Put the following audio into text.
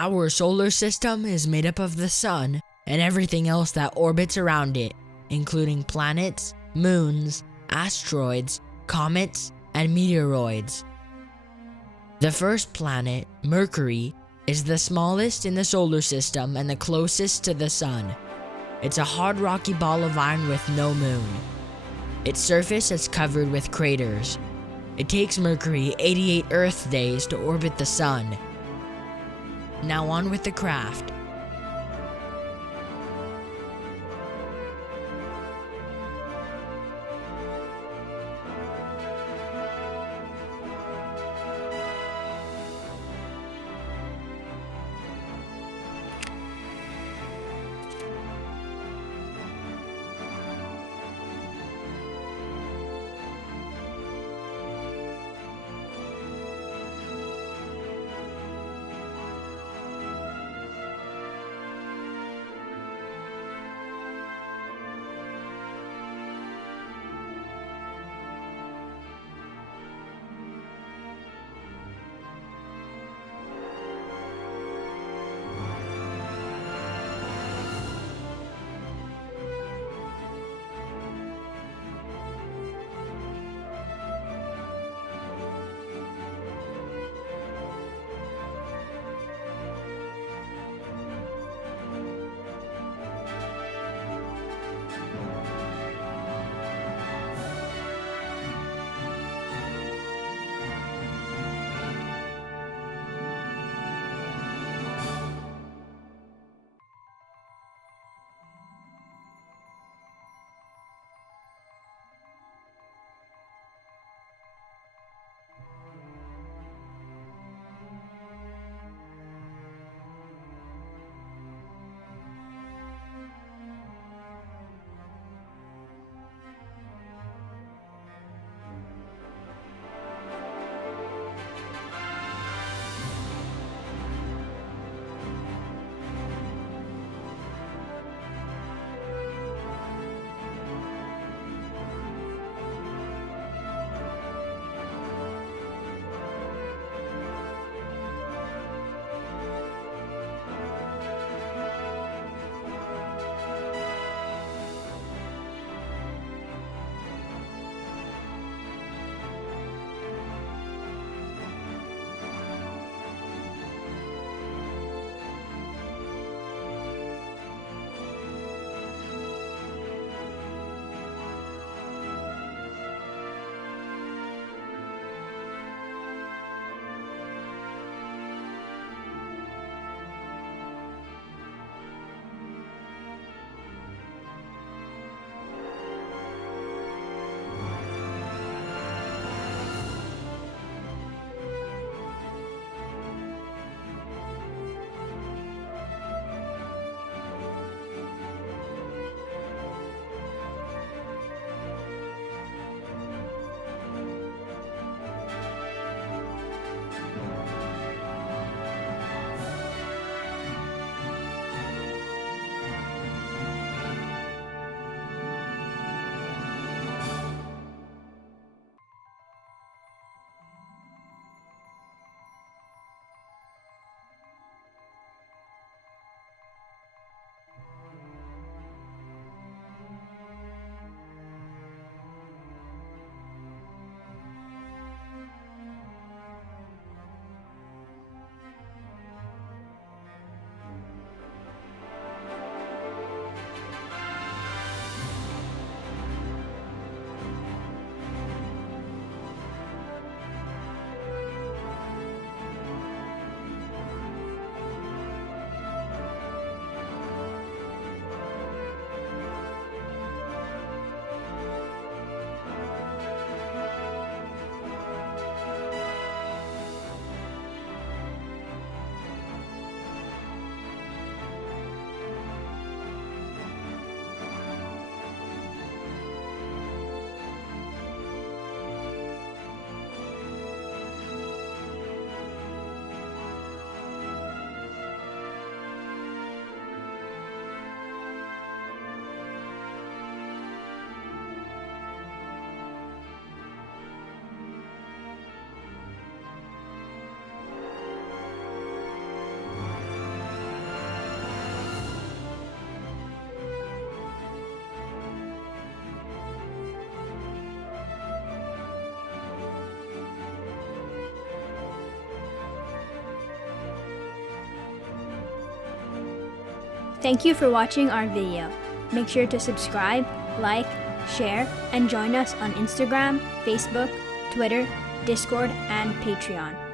Our solar system is made up of the sun and everything else that orbits around it, including planets, moons, asteroids, comets, and meteoroids. The first planet, Mercury, is the smallest in the solar system and the closest to the sun. It's a hard rocky ball of iron with no moon. Its surface is covered with craters. It takes Mercury 88 Earth days to orbit the sun. Now on with the craft. Thank you for watching our video. Make sure to subscribe, like, share, and join us on Instagram, Facebook, Twitter, Discord, and Patreon.